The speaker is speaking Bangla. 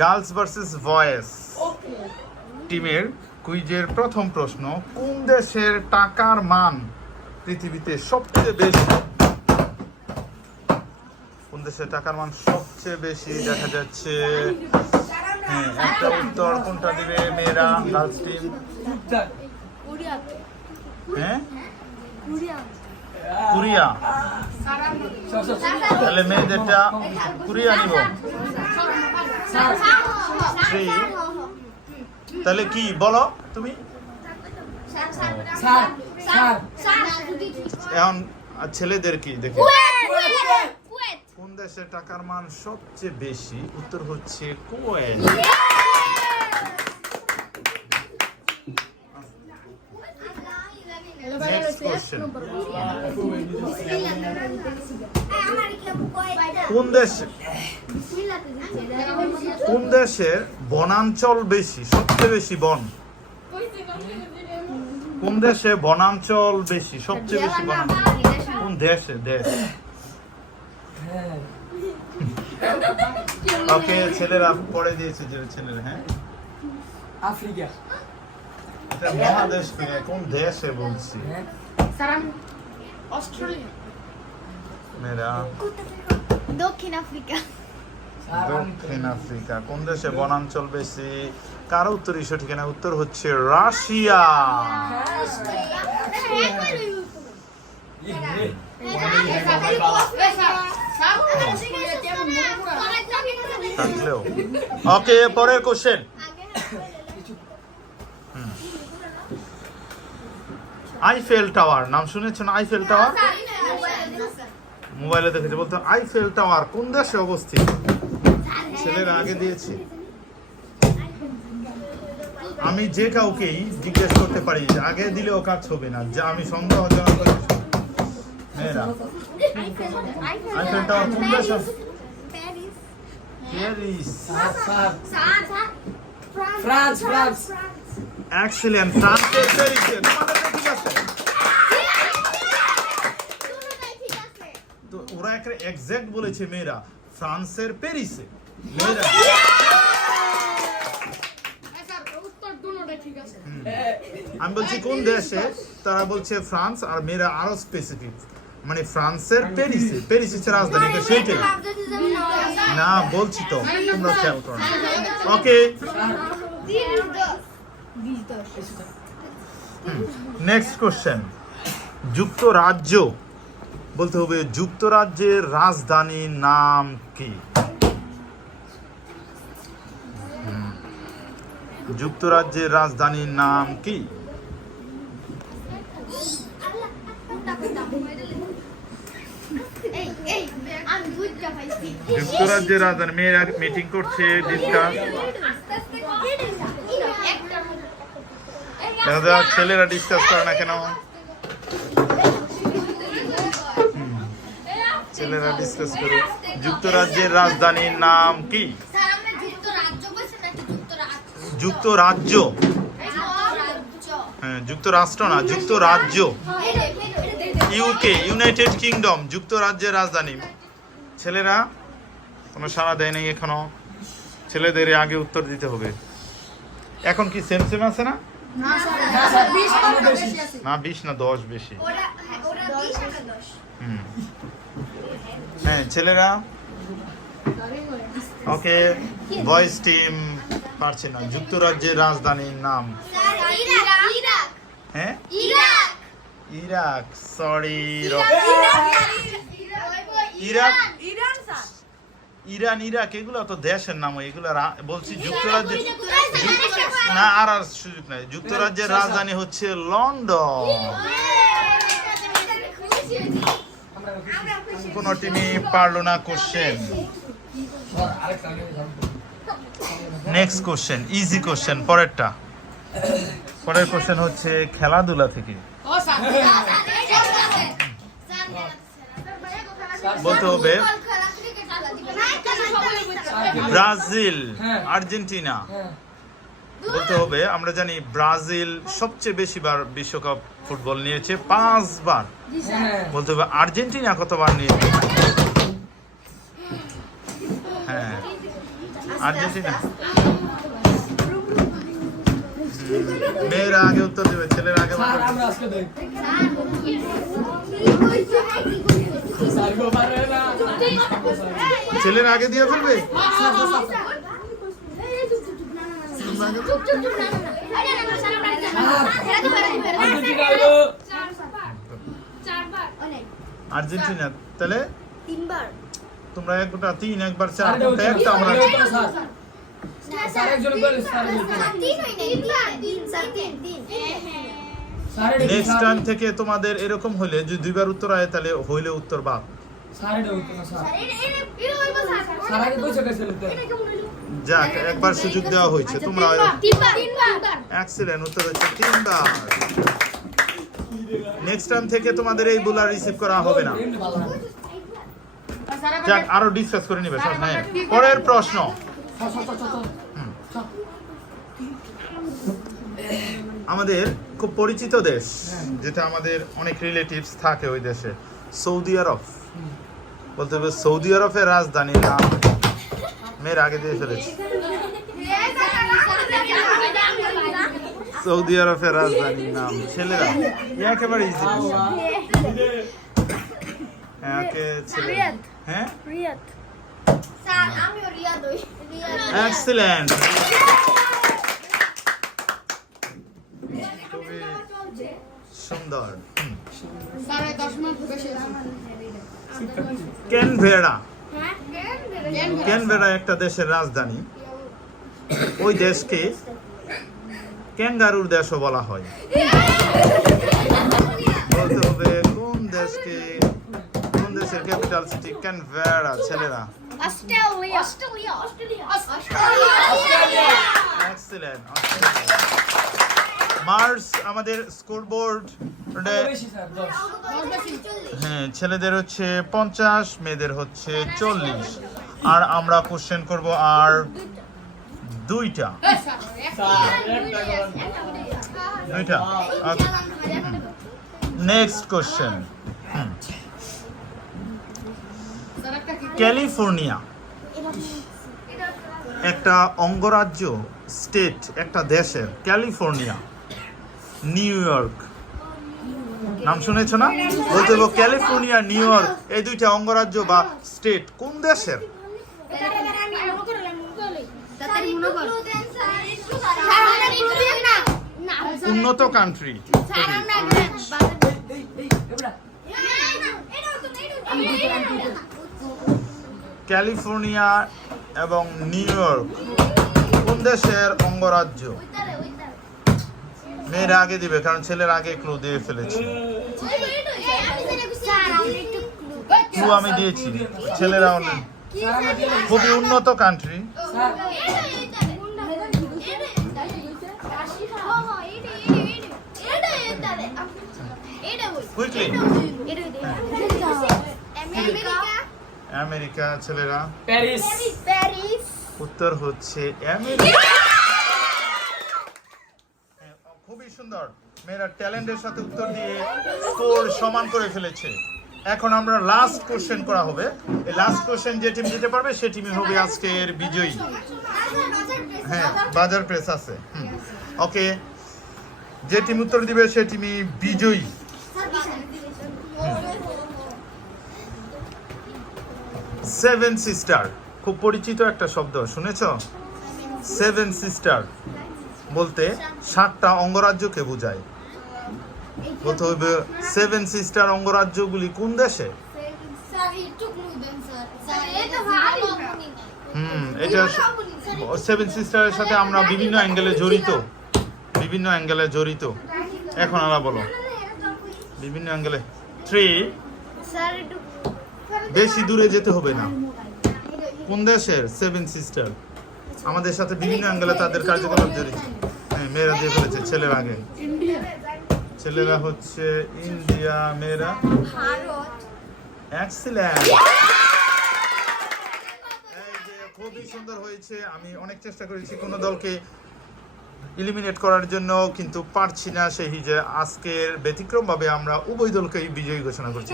গার্লস ভার্সেস বয়েজ টিমের কুইজের প্রথম প্রশ্ন, কোন দেশের টাকার মান পৃথিবীতে সবচেয়ে বেশি? কোন দেশের টাকার মান সবচেয়ে বেশি দেখা যাচ্ছে? হ্যাঁ, একটা উত্তর কোনটা দিবে মেয়েরা? Girls team. হ্যাঁ, কোরিয়া। তাহলে মেয়েদেরটা কোরিয়া নিব। তাহলে কি বলো তুমি? এখন ছেলেদের কি দেখো, কোন দেশের টাকার মান সবচেয়ে বেশি? উত্তর হচ্ছে কুয়েত। Next question. কোন দেশের বনাঞ্চল বেশি, সবচেয়ে বেশি বন? কোন দেশে বনাঞ্চল বেশি, সবচেয়ে বেশি বনাঞ্চল? কোন দেশে? দেশ। ওকে, ছেলেরা পড়ে দিয়েছে যে ছেলেরা। হ্যাঁ, আফ্রিকা। এটা মহাদেশ থেকে, কোন দেশে বলছি? অস্ট্রেলিয়া। মেয়েরা দক্ষিণ আফ্রিকা। দক্ষিণ আফ্রিকা। কোন দেশে বনাঞ্চল বেশি? কারো উত্তরই সঠিক না, উত্তর হচ্ছে রাশিয়া। ওকে, পরের কোশ্চেন। আইফেল টাওয়ার নাম শুনেছেন? আইফেল টাওয়ার মোবাইলে দেখেছে, বলতো আইফেল টাওয়ার কোন দেশে অবস্থিত? ছেলেরা আগে দিয়েছি। আমি যে কাউকেই জিজ্ঞেস করতে পারি, আগে দিলেও কাজ হবে না, যা আমি সন্দেহ জানা করি। মেয়েরা, আইফেল টাওয়ার কোন দেশে? প্যারিস। ফ্রান্স। ফ্রান্স। এক্সিলেন্ট, ফ্রান্সের প্যারিসে। তোমাদের ঠিক আছে তো, ওরা একটা এক্সাক্ট বলেছে মেয়েরা, ফ্রান্সের প্যারিসে। মেয়েরা আমি বলছি কোন দেশে, তারা বলছে ফ্রান্স, আর মেয়েরা আরো স্পেসিফিক, মানে ফ্রান্সের প্যারিসে। প্যারিস হচ্ছে রাজধানী, এটা সেইটাই না বলছি তো, তোমরা খেয়াল করো। ওকে, নেক্সট কোশ্চেন। যুক্তরাজ্য বলতে হবে, যুক্তরাজ্যের রাজধানীর নাম কি? যুক্তরাজ্যের রাজধানীর নাম কি? যুক্তরাজ্যের রাজধানী, মেয়েরা মিটিং করছে, ডিসকাস। ছেলেরা ডিসকাস করে না কেন? ছেলেরা ডিসকাস করে। যুক্তরাজ্যের রাজধানীর নাম কি? যুক্তরাজ্য। হ্যাঁ, যুক্তরাষ্ট্র না, যুক্তরাজ্য। ইউকে, ইউনাইটেড কিংডম, যুক্তরাজ্যের রাজধানী। ছেলেরা কোনো সাড়া দেয় নাই এখনো, ছেলেদের আগে উত্তর দিতে হবে। এখন কি সেম সেম আছে না? না 20 না 10 বেশি। হ্যাঁ, ছেলেরা। ওকে, বয়েজ টিম পারছে না। যুক্তরাজ্যের রাজধানীর নাম? হ্যাঁ, Iraq. Sorry, Iraq, Iran, Iraq এগুলো তো দেশের নাম, এগুলো বলছি যুক্তরাজ্য না, আর সুযোগ নাই। যুক্তরাজ্যের রাজধানী হচ্ছে লন্ডন। কোন টিমই পারলো না question. Next question, easy question. পরের কোশ্চেন হচ্ছে খেলাধুলা থেকে। বলতে হবে ব্রাজিল, আর্জেন্টিনা। বলতে হবে, আমরা জানি ব্রাজিল সবচেয়ে বেশি বার বিশ্বকাপ ফুটবল নিয়েছে, 5 বার। বলতে হবে আর্জেন্টিনা কতবার নিয়েছে? হ্যাঁ, আর্জেন্টিনা। মেয়েরা আগে উত্তর দেবে, ছেলেরা আগে স্যার বলবে। আমরা আজকে দেই স্যার গো পারে না ছেলেরা আগে দিয়ে ফেলবে। আর্জেন্টিনা হলো আর্জেন্টিনা। তাহলে তিনবার তোমরা একটা 3 একবার 4 স্যার কোনটা একটা আমরা স্যার একজন বলে স্যার তিন হয় নাই তিন স্যার তিন স্যার নেক্সট টাইম থেকে তোমাদের এরকম হলে যদি দুইবার উত্তর হয় তাহলে হইলে উত্তর বাদ। স্যার এটা উত্তর স্যার এটা হইব স্যার স্যার আগে কইছে গেছিল তো এটা কেমন হইলো যাক, একবার সুযোগ দেওয়া হয়েছে, তোমরা তিনবার এক্সিলেন্ট, উত্তর হচ্ছে 3 বার। নেক্সট টাইম থেকে তোমাদের এই বুলার রিসিভ করা হবে না। এমনি ভালো না যাক, আরো ডিসকাস করে নিবে সব। হ্যাঁ, পরের প্রশ্ন। আমাদের খুব পরিচিত দেশ, যেটা আমাদের অনেক রিলেটিভস থাকে ওই দেশে, সৌদি আরব। বলতে হবে সৌদি আরবের রাজধানীর নাম। মেয়ের আগে দিয়ে ফেলেছি। সৌদি আরবের রাজধানীর নাম। ছেলেরা একেবারে ইজি। একে ছেলে। হ্যাঁ, রিয়াদ স্যার আমিও রিয়াদ হই এক্সিলেন্ট। খুবই সুন্দর। স্যার 10 মিনিট বেশি ক্যানবেরা। হ্যাঁ ক্যানবেরা একটা দেশের রাজধানী। ওই দেশকে ক্যাঙ্গারুর দেশও বলা হয়। বলতে হবে কোন দেশকে, কোন দেশের ক্যাপিটাল সিটি ক্যানবেরা। ছেলেরা অস্ট্রেলিয়া এক্সিলেন্ট। মার্স আমাদের স্কোরবোর্ড। বেশি স্যার 10 হ্যাঁ, ছেলেদের হচ্ছে 50, মেয়েদের হচ্ছে 40। আর আমরা কোশ্চেন করব আর দুইটা। Next question. ক্যালিফোর্নিয়া একটা অঙ্গরাজ্য, স্টেট, একটা দেশের। ক্যালিফোর্নিয়া, নিউ ইয়র্ক, নাম শুনেছো না? বলতে হবে ক্যালিফোর্নিয়া, নিউ ইয়র্ক, এই দুইটা অঙ্গরাজ্য বা স্টেট কোন দেশের? উন্নত কান্ট্রি। ক্যালিফোর্নিয়া এবং নিউ ইয়র্ক কোন দেশের অঙ্গরাজ্য? মেয়েরা আগে দিবে, কারণ ছেলের আগে ক্লু দিয়ে ফেলেছি। ক্লু আমি দিয়েছি, ছেলেরা অনেক খুবই উন্নত কান্ট্রি। Sir quickly. আমেরিকা। ছেলেরা প্যারিস উত্তর হচ্ছে আমেরিকা। খুবই সুন্দর। মেয়েরা ট্যালেন্টের সাথে উত্তর দিয়ে স্কোর সমান করে ফেলেছে। এখন আমরা লাস্ট কোশ্চেন করা হবে। এই লাস্ট কোশ্চেন যে টিম দিতে পারবে সে টিমই হবে আজকের বিজয়ী। হ্যাঁ, বাজার প্রেস আছে। ওকে, যে টিম উত্তর দিবে সে টিমই বিজয়ী। সেভেন সিস্টার খুব পরিচিত একটা শব্দ, শুনেছ? সেভেন সিস্টার বলতে 7টা অঙ্গরাজ্যকে বোঝায়। বলতে হবে সেভেন সিস্টার অঙ্গরাজ্যগুলি কোন দেশে? এটা সেভেন সিস্টারের সাথে আমরা বিভিন্ন অ্যাঙ্গেলে জড়িত। এখন আলা বলো বিভিন্ন অ্যাঙ্গেলে। 3 বেশি দূরে যেতে হবে না। কোন দেশের সেভেন সিস্টার? আমাদের সাথে বিভিন্ন অ্যাঙ্গেলে তাদের কার্যকলাপ জড়িত। হ্যাঁ, মেয়েরা দিয়ে ফেলেছে, ছেলেরা আগে। ছেলেরা হচ্ছে ইন্ডিয়া, মেয়েরা এক্সিলেন্ট। খুবই সুন্দর হয়েছে। আমি অনেক চেষ্টা করেছি কোনো দলকে এলিমিনেট করার জন্য, কিন্তু পারছি না। সেই যে আজকের ব্যতিক্রমভাবে আমরা উভয় দলকেই বিজয়ী ঘোষণা করছি।